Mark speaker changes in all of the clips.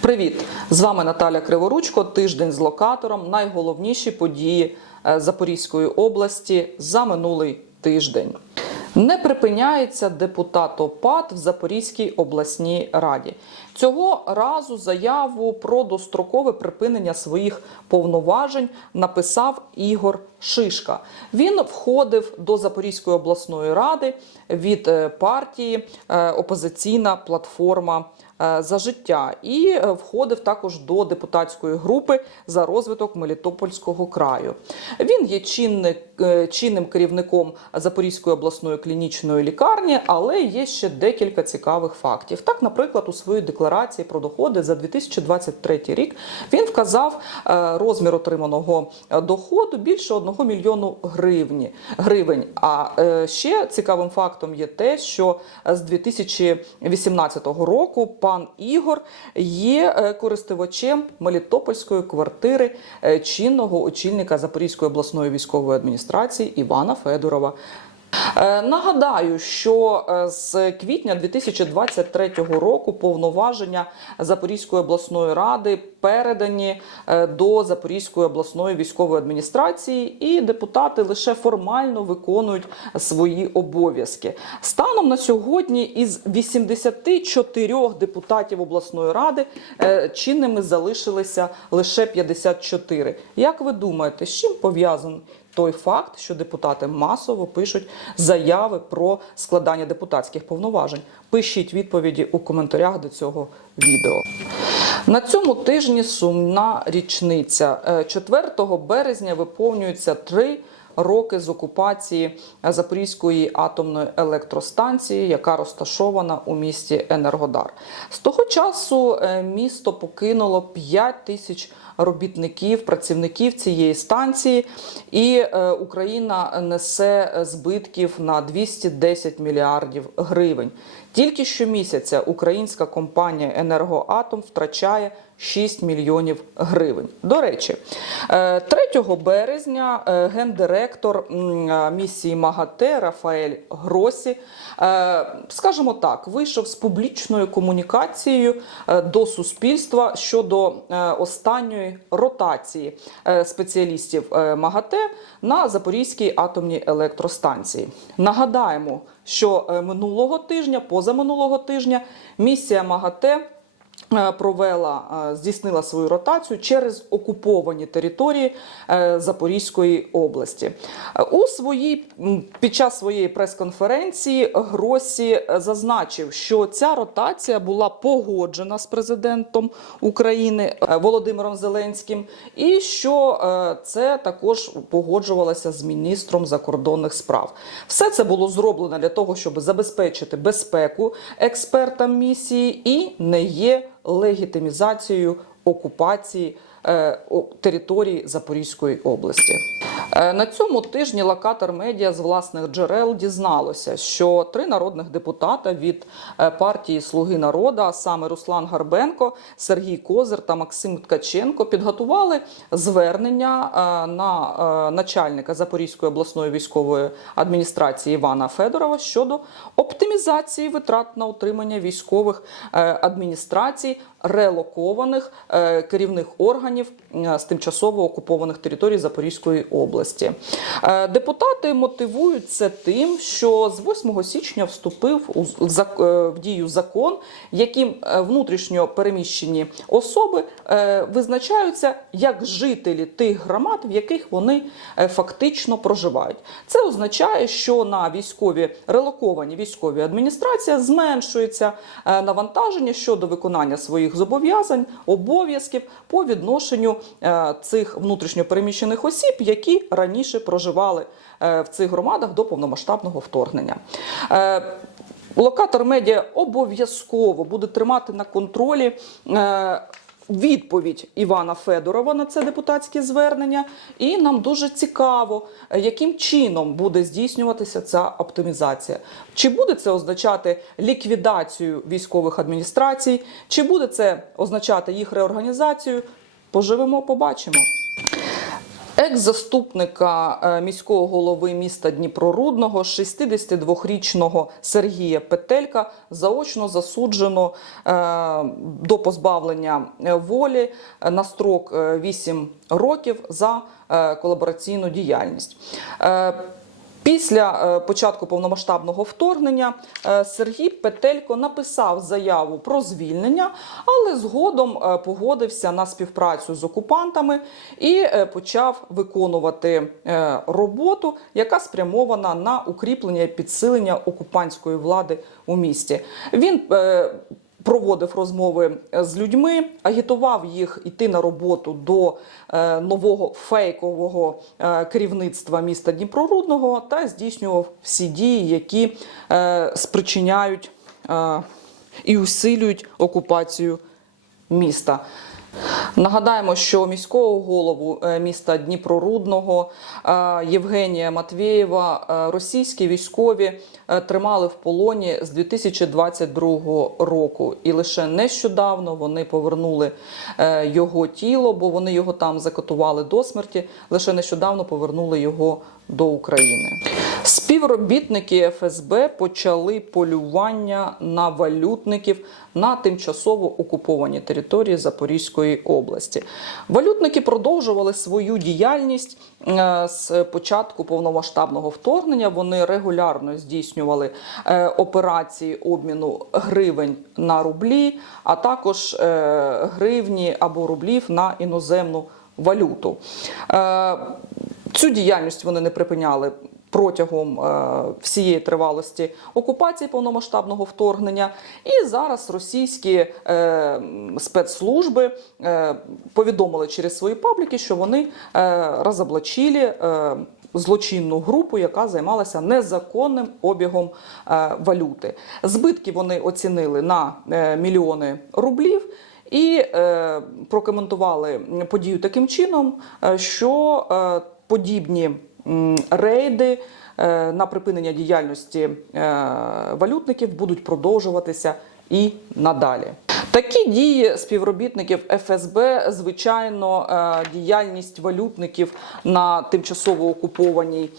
Speaker 1: Привіт! З вами Наталя Криворучко. Тиждень з локатором. Найголовніші події е, Запорізької області за минулий тиждень. Не припиняється депутат ОПАД в Запорізькій обласній раді. Цього разу заяву про дострокове припинення своїх повноважень написав Ігор Шишка. Він входив до Запорізької обласної ради від е, партії е, Опозиційна платформа за життя і е, входив також до депутатської групи за розвиток Мелітопольського краю. Він є чинник, е, чинним керівником Запорізької обласної клінічної лікарні, але є ще декілька цікавих фактів. Так, наприклад, у своїй декларації про доходи за 2023 рік він вказав е, розмір отриманого е, доходу більше 1 мільйону гривні, гривень. А е, ще цікавим фактом є те, що з 2018 року пан Ігор є е, користувачем Мелітопольської квартири е, чинного очільника Запорізької обласної військової адміністрації Івана Федорова. Е, Нагадаю, що е, з квітня 2023 року повноваження Запорізької обласної ради передані е, до Запорізької обласної військової адміністрації, і депутати лише формально виконують свої обов'язки. Станом на сьогодні із 84 депутатів обласної ради чинними залишилися лише 54. Як ви думаєте, з чим пов'язаний? Той факт, що депутати масово пишуть заяви про складання депутатських повноважень. Пишіть відповіді у коментарях до цього відео. На цьому тижні сумна річниця. Е, 4 березня виповнюється три роки з окупації Запорізької атомної електростанції, яка розташована у місті Енергодар. З того часу е, місто покинуло 5 тисяч робітників, працівників цієї станції, і е, Україна несе збитків на 210 мільярдів гривень. Тільки щомісяця українська компанія Енергоатом втрачає 6 мільйонів гривень. До речі, е, 3 березня е, гендиректор е, місії МАГАТЕ Рафаель Гросі, е, скажімо так, вийшов з публічною комунікацією е, до суспільства щодо е, останньої ротації е, спеціалістів е, МАГАТЕ на Запорізькій атомній електростанції. Нагадаємо, що е, минулого тижня, позаминулого тижня, місія МАГАТЕ провела, е, здійснила свою ротацію через окуповані території е, Запорізької області. Е, У своїй під час своєї прес-конференції Гросі е, зазначив, що ця ротація була погоджена з президентом України е, Володимиром Зеленським, і що е, це також погоджувалося з міністром закордонних справ. Все це було зроблено для того, щоб забезпечити безпеку експертам місії, і не є легітимізацією окупації е, території Запорізької області. Е, На цьому тижні локатор медіа з власних джерел дізналося, що три народних депутата від е, партії Слуги народу, а саме Руслан Гарбенко, Сергій Козир та Максим Ткаченко, підготували звернення е, на начальника Запорізької обласної військової адміністрації Івана Федорова щодо оптимізації витрат на утримання військових адміністрацій релокованих керівних органів з тимчасово окупованих територій Запорізької області. Е, Депутати мотивують це тим, що з 8 січня вступив у е, в дію закон, яким е, внутрішньо переміщені особи визначаються як жителі тих громад, в яких вони фактично проживають. Це означає, що на військові релоковані військові адміністрації зменшується навантаження щодо виконання своїх зобов'язань, обов'язків по відношенню цих внутрішньо переміщених осіб, які раніше проживали е, в цих громадах до повномасштабного вторгнення. Е, Локатор медіа обов'язково буде тримати на контролі. е, Відповідь Івана Федорова на це депутатське звернення, і нам дуже цікаво, яким чином буде здійснюватися ця оптимізація. Чи буде це означати ліквідацію військових адміністрацій, чи буде це означати їх реорганізацію? Поживемо, побачимо. Екс-заступника е, міського голови міста Дніпрорудного, 62-річного Сергія Петелька, заочно засуджено е, до позбавлення волі е, на строк е, 8 років за колабораційну діяльність. Після е, початку повномасштабного вторгнення е, Сергій Петелько написав заяву про звільнення, але згодом е, погодився на співпрацю з окупантами і почав виконувати роботу, яка спрямована на укріплення і підсилення окупантської влади у місті. Він проводив розмови е, з людьми, агітував їх йти на роботу до е, нового фейкового е, керівництва міста Дніпрорудного та здійснював всі дії, які спричиняють і усилюють окупацію міста. Нагадаємо, що міського голову е, міста Дніпрорудного е, Євгенія Матвєєва е, російські військові тримали в полоні з 2022 року, і лише нещодавно вони повернули його тіло, бо вони його там закатували до смерті. Лише нещодавно повернули його до України. Співробітники ФСБ почали полювання на валютників на тимчасово окупованій території Запорізької області. Валютники продовжували свою діяльність е, з початку повномасштабного вторгнення. Вони регулярно здійснювали е, операції обміну гривень на рублі, а також е, гривні або рублів на іноземну валюту. Цю діяльність вони не припиняли протягом е, всієї тривалості окупації повномасштабного вторгнення. І зараз російські е, спецслужби е, повідомили через свої пабліки, що вони розоблачили злочинну групу, яка займалася незаконним обігом валюти. Збитки вони оцінили на мільйони рублів. І прокоментували подію таким чином, що подібні рейди е, на припинення діяльності е, валютників будуть продовжуватися і надалі. Такі дії співробітників ФСБ, звичайно, е, діяльність валютників на тимчасово окупованій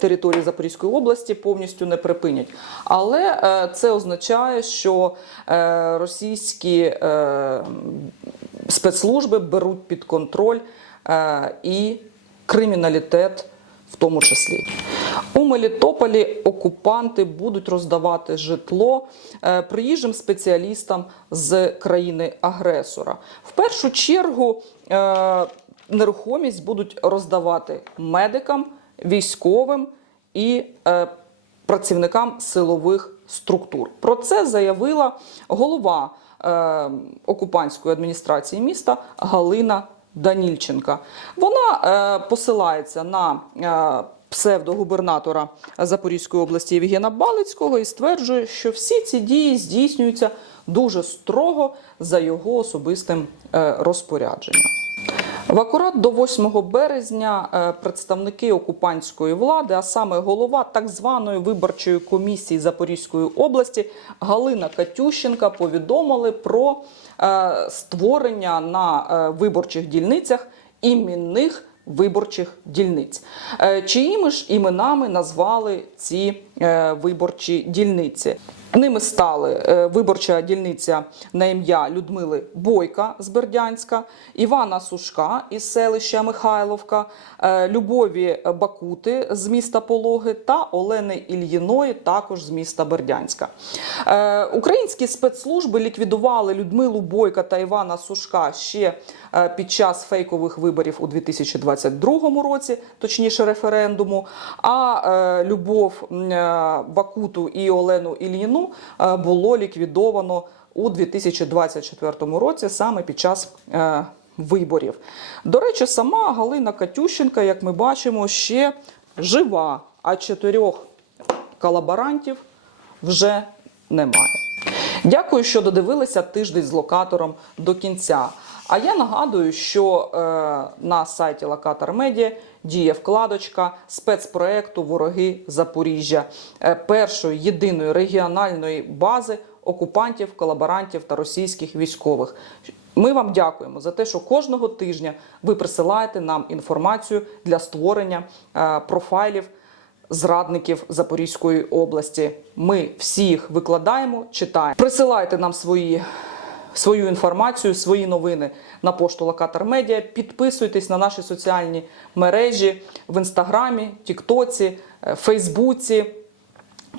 Speaker 1: території Запорізької області повністю не припинять. Але це означає, що російські спецслужби беруть під контроль і криміналітет в тому числі. У Мелітополі окупанти будуть роздавати житло е, приїжджим спеціалістам з країни-агресора. В першу чергу е, нерухомість будуть роздавати медикам, військовим і е, працівникам силових структур. Про це заявила голова окупантської адміністрації міста Галина Данільченка. Вона е, посилається на е, псевдогубернатора Запорізької області Євгена Балицького і стверджує, що всі ці дії здійснюються дуже строго за його особистим е, розпорядженням. В акурат до 8 березня е, представники окупантської влади, а саме голова так званої виборчої комісії Запорізької області Галина Катющенка повідомили про е, створення на е, виборчих дільницях іменних виборчих дільниць. Чиїми ж іменами назвали ці виборчі дільниці? Ними стали е, виборча дільниця на ім'я Людмили Бойка з Бердянська, Івана Сушка із селища Михайловка, е, Любові Бакути з міста Пологи та Олени Ільїної також з міста Бердянська. Е, Українські спецслужби ліквідували Людмилу Бойка та Івана Сушка ще е, під час фейкових виборів у 2022 році, точніше референдуму. А е, Любов е, Бакуту і Олену Ільїну е, було ліквідовано у 2024 році саме під час е, виборів. До речі, сама Галина Катющенка, як ми бачимо, ще жива, а чотирьох колаборантів вже немає. Дякую, що додивилися тиждень з локатором до кінця. А я нагадую, що е, на сайті Локатор Медіа діє вкладочка спецпроекту Вороги Запоріжжя, е, першої єдиної регіональної бази окупантів, колаборантів та російських військових. Ми вам дякуємо за те, що кожного тижня ви присилаєте нам інформацію для створення е, профайлів зрадників Запорізької області. Ми всіх викладаємо, читаємо. Присилайте нам свої. Свою інформацію, свої новини на пошту Локатор Медіа. Підписуйтесь на наші соціальні мережі в інстаграмі, Тіктоці, е, Фейсбуці.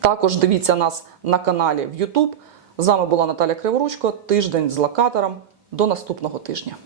Speaker 1: Також дивіться нас на каналі в YouTube. З вами була Наталя Криворучко. Тиждень з локатором. До наступного тижня.